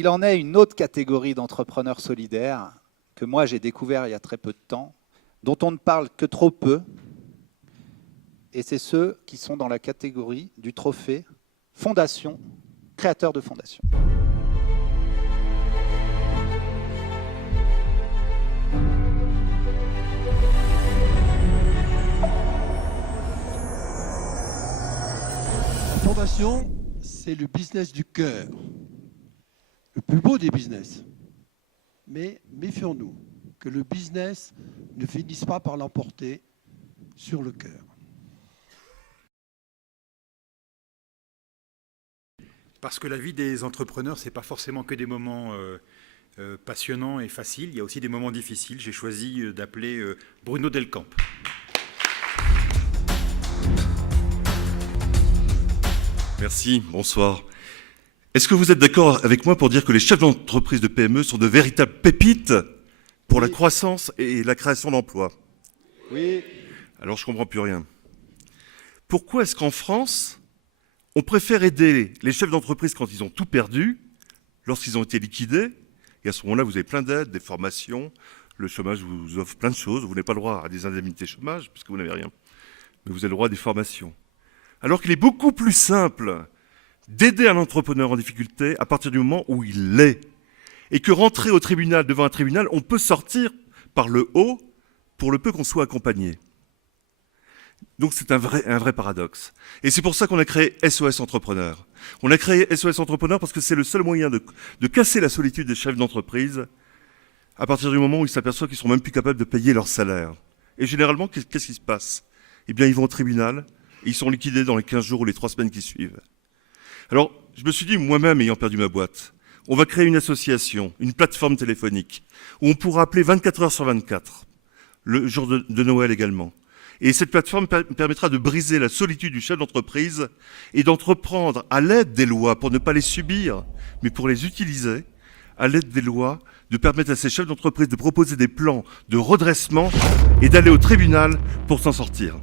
il en est une autre catégorie d'entrepreneurs solidaires que moi j'ai découvert il y a très peu de temps, dont on ne parle que trop peu, et c'est ceux qui sont dans la catégorie du trophée Fondation, créateur de fondation. La fondation, c'est le business du cœur, le plus beau des business. Mais méfions-nous que le business ne finisse pas par l'emporter sur le cœur. Parce que la vie des entrepreneurs, ce n'est pas forcément que des moments passionnants et faciles, il y a aussi des moments difficiles. J'ai choisi d'appeler Bruno Delcamp. Merci, bonsoir. Est-ce que vous êtes d'accord avec moi pour dire que les chefs d'entreprise de PME sont de véritables pépites pour la croissance et la création d'emplois? Oui. Alors je ne comprends plus rien. Pourquoi est-ce qu'en France, on préfère aider les chefs d'entreprise quand ils ont tout perdu, lorsqu'ils ont été liquidés, et à ce moment-là, vous avez plein d'aides, des formations, le chômage vous offre plein de choses, vous n'avez pas le droit à des indemnités chômage, puisque vous n'avez rien, mais vous avez le droit à des formations. Alors qu'il est beaucoup plus simple d'aider un entrepreneur en difficulté à partir du moment où il l'est, et que rentrer au tribunal, devant un tribunal, on peut sortir par le haut pour le peu qu'on soit accompagné. Donc c'est un vrai paradoxe. Et c'est pour ça qu'on a créé SOS Entrepreneur. On a créé SOS Entrepreneur parce que c'est le seul moyen de casser la solitude des chefs d'entreprise à partir du moment où ils s'aperçoivent qu'ils ne sont même plus capables de payer leur salaire. Et généralement, qu'est-ce qui se passe? Eh bien, ils vont au tribunal et ils sont liquidés dans les 15 jours ou les 3 semaines qui suivent. Alors, je me suis dit, moi-même, ayant perdu ma boîte, on va créer une association, une plateforme téléphonique, où on pourra appeler 24 heures sur 24, le jour de Noël également. Et cette plateforme permettra de briser la solitude du chef d'entreprise et d'entreprendre à l'aide des lois, pour ne pas les subir, mais pour les utiliser, à l'aide des lois, de permettre à ces chefs d'entreprise de proposer des plans de redressement et d'aller au tribunal pour s'en sortir.